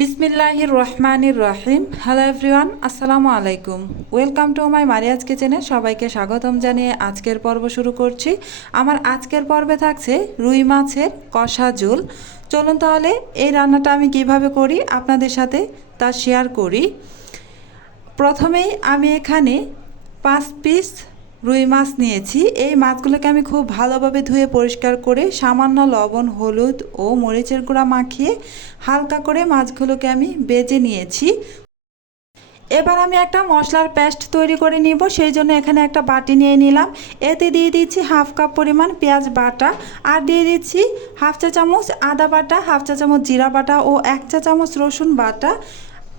বিসমিল্লাহির রহমানির রহিম। Hello everyone আসসালামু আলাইকুম। ওয়েলকাম টু মাই মারিয়াজ কিচেনে সবাইকে স্বাগতম জানিয়ে আজকের পর্ব শুরু করছি। আমার আজকের পর্বে থাকছে রুই মাছের কষা ঝোল। চলুন তাহলে এই রান্নাটা আমি কীভাবে করি, আপনাদের সাথে তা শেয়ার করি। প্রথমেই আমি এখানে পাঁচ পিস রুই মাছ নিয়েছি। এই মাছগুলোকে আমি খুব ভালোভাবে ধুয়ে পরিষ্কার করে সামান্য লবণ, হলুদ ও মরিচের গুঁড়া মাখিয়ে হালকা করে মাছগুলোকে আমি বেজে নিয়েছি। এবার আমি একটা মশলার পেস্ট তৈরি করে নিব, সেই জন্য এখানে একটা বাটি নিয়ে নিলাম। এতে দিয়ে দিচ্ছি হাফ কাপ পরিমাণ পেঁয়াজ বাটা আর দিয়ে দিচ্ছি হাফ চা চামচ আদা বাটা, হাফ চা চামচ জিরা বাটা ও এক চা চামচ রসুন বাটা।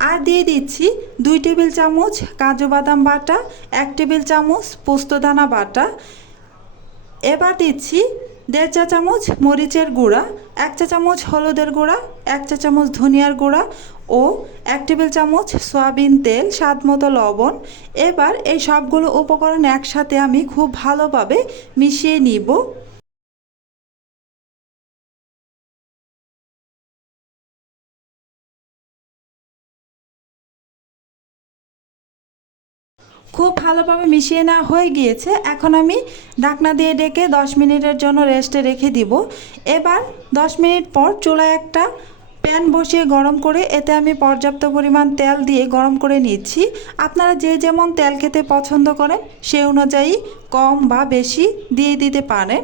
আর দিয়ে দিচ্ছি দুই টেবিল চামচ কাজু বাদাম বাটা, এক টেবিল চামচ পোস্তদানা বাটা। এবার দিচ্ছি দেড় চা চামচ মরিচের গুঁড়া, এক চা চামচ হলুদের গুঁড়া, এক চা চামচ ধনিয়ার গুঁড়া ও এক টেবিল চামচ সয়াবিন তেল, স্বাদ মতো লবণ। এবার এই সবগুলো উপকরণ একসাথে আমি খুব ভালোভাবে মিশিয়ে নিব। খুব ভালোভাবে মিশিয়ে নেওয়া হয়ে গিয়েছে। এখন আমি ঢাকনা দিয়ে ডেকে 10 মিনিটের জন্য রেস্টে রেখে দিব। এবার 10 মিনিট পর চুলায় একটা প্যান বসিয়ে গরম করে, এতে আমি পর্যাপ্ত পরিমাণ তেল দিয়ে গরম করে নিচ্ছি। আপনারা যে যেমন তেল খেতে পছন্দ করেন, সে অনুযায়ী কম বা বেশি দিয়ে দিতে পারেন।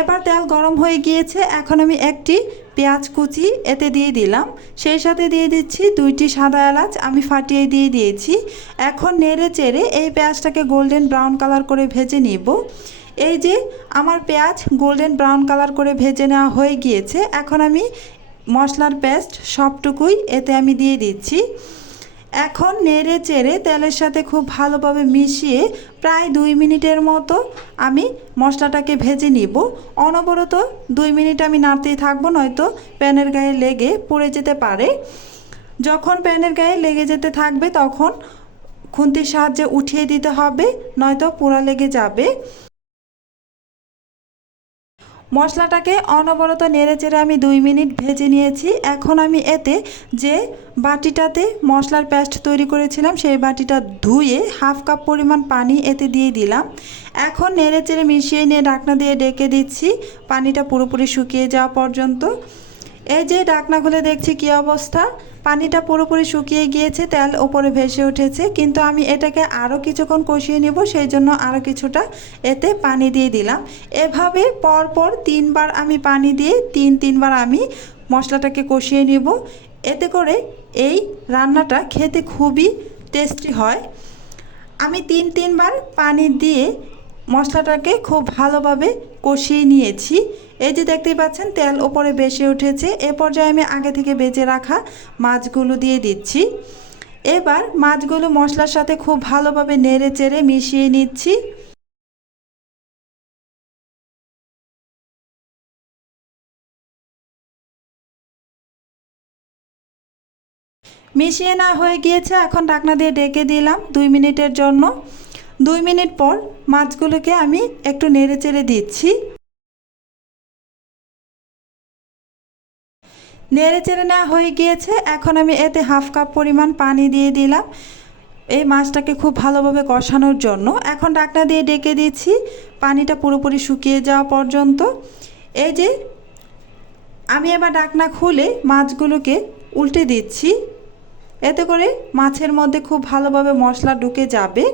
এবার তেল গরম হয়ে গিয়েছে, এখন আমি একটি পেঁয়াজ কুচি এতে দিয়ে দিলাম। সেই সাথে দিয়ে দিচ্ছি দুইটি সাদা এলাচ, আমি ফাটিয়ে দিয়ে দিয়েছি। এখন নেড়ে চেড়ে এই পেঁয়াজটাকে গোল্ডেন ব্রাউন কালার করে ভেজে নিব। এই যে আমার পেঁয়াজ গোল্ডেন ব্রাউন কালার করে ভেজে নেওয়া হয়ে গিয়েছে, এখন আমি মশলার পেস্ট সবটুকুই এতে আমি দিয়ে দিচ্ছি। এখন নেড়ে চেড়ে তেলের সাথে খুব ভালোভাবে মিশিয়ে প্রায় দুই মিনিটের মতো আমি মশলাটাকে ভেজে নিব। অনবরত দুই মিনিট আমি নাড়তেই থাকব, নয়তো প্যানের গায়ে লেগে পড়ে যেতে পারে। যখন প্যানের গায়ে লেগে যেতে থাকবে, তখন খুন্তির সাহায্যে উঠিয়ে দিতে হবে, নয়তো পোড়া লেগে যাবে। মশলাটাকে অনবরত নেড়ে চেড়ে আমি দুই মিনিট ভেজে নিয়েছি। এখন আমি এতে যে বাটিটাতে মশলার পেস্ট তৈরি করেছিলাম, সেই বাটিটা ধুয়ে হাফ কাপ পরিমাণ পানি এতে দিয়ে দিলাম। এখন নেড়ে চেড়ে মিশিয়ে নিয়ে ডাকনা দিয়ে ডেকে দিচ্ছি। পানিটা পুরোপুরি শুকিয়ে যাওয়া পর্যন্ত। এই যে ডাকনা খুলে দেখছি কী অবস্থা? পানিটা পুরোপুরি শুকিয়ে গিয়েছে, তেল ওপরে ভেসে উঠেছে, কিন্তু আমি এটাকে আরও কিছুক্ষণ কষিয়ে নেব, সেই জন্য আরও কিছুটা এতে পানি দিয়ে দিলাম। এভাবে পরপর তিনবার আমি পানি দিয়ে তিন তিনবার আমি মশলাটাকে কষিয়ে নেব। এতে করে এই রান্নাটা খেতে খুবই টেস্টি হয়। আমি তিন তিনবার পানি দিয়ে মশলাটাকে খুব ভালোভাবে কষিয়ে নিয়েছি। এই যে দেখতেই পাচ্ছেন, তেল ওপরে বেশি উঠেছে। এ পর্যায়ে আমি আগে থেকে বেজে রাখা মাছগুলো দিয়ে দিচ্ছি। এবার মাছগুলো মশলার সাথে খুব ভালোভাবে নেড়ে চেড়ে মিশিয়ে নিচ্ছি। মিশিয়ে না হয়ে গিয়েছে, এখন ঢাকনা দিয়ে ডেকে দিলাম দুই মিনিটের জন্য। দুই মিনিট পর মাছগুলোকে আমি একটু নেড়ে চেড়ে দিচ্ছি। নেড়ে চেড়ে নেওয়া হয়ে গিয়েছে। এখন আমি এতে হাফ কাপ পরিমাণ পানি দিয়ে দিলাম এই মাছটাকে খুব ভালোভাবে কষানোর জন্য। এখন ডাকনা দিয়ে ডেকে দিচ্ছি। পানিটা পুরোপুরি শুকিয়ে যাওয়া পর্যন্ত। এই যে আমি এবার ডাকনা খুলে মাছগুলোকে উল্টে দিচ্ছি। এতে করে মাছের মধ্যে খুব ভালোভাবে মশলা ঢুকে যাবে।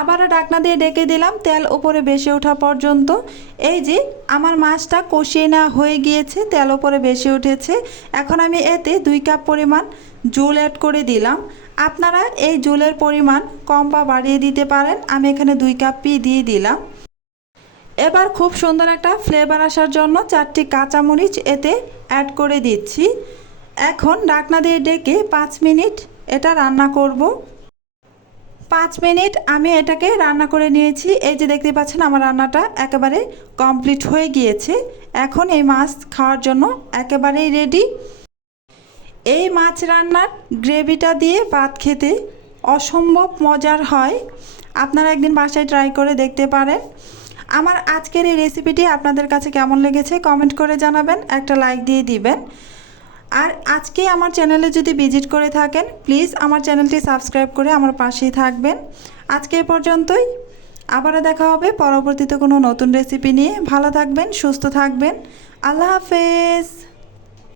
আবারও ডাকনা দিয়ে ডেকে দিলাম, তেল ওপরে বেশি ওঠা পর্যন্ত। এই যে, আমার মাছটা কষিয়ে নেওয়া হয়ে গিয়েছে, তেল ওপরে বেশি উঠেছে। এখন আমি এতে দুই কাপ পরিমাণ জুল অ্যাড করে দিলাম। আপনারা এই জুলের পরিমাণ কম বা বাড়িয়ে দিতে পারেন, আমি এখানে দুই কাপ পি দিয়ে দিলাম। এবার খুব সুন্দর একটা ফ্লেভার আসার জন্য চারটি কাঁচামরিচ এতে অ্যাড করে দিচ্ছি। এখন ডাকনা দিয়ে ডেকে পাঁচ মিনিট এটা রান্না করব। পাঁচ মিনিট আমি এটাকে রান্না করে নিয়েছি। এই যে দেখতে পাচ্ছেন আমার রান্নাটা একেবারে কমপ্লিট হয়ে গিয়েছে। এখন এই মাছ খাওয়ার জন্য একেবারেই রেডি। এই মাছ রান্নার গ্রেভিটা দিয়ে ভাত খেতে অসম্ভব মজার হয়। আপনারা একদিন বাসায় ট্রাই করে দেখতে পারেন। আমার আজকের এই রেসিপিটি আপনাদের কাছে কেমন লেগেছে কমেন্ট করে জানাবেন। একটা লাইক দিয়ে দিবেন। আর আজকে আমার চ্যানেলে যদি ভিজিট করে থাকেন প্লিজ আমার চ্যানেলটি সাবস্ক্রাইব করে আমার পাশেই থাকবেন। আজকে এ পর্যন্তই। আবারও দেখা হবে পরবর্তীতে কোনো নতুন রেসিপি নিয়ে। ভালো থাকবেন, সুস্থ থাকবেন। আল্লাহ হাফেজ।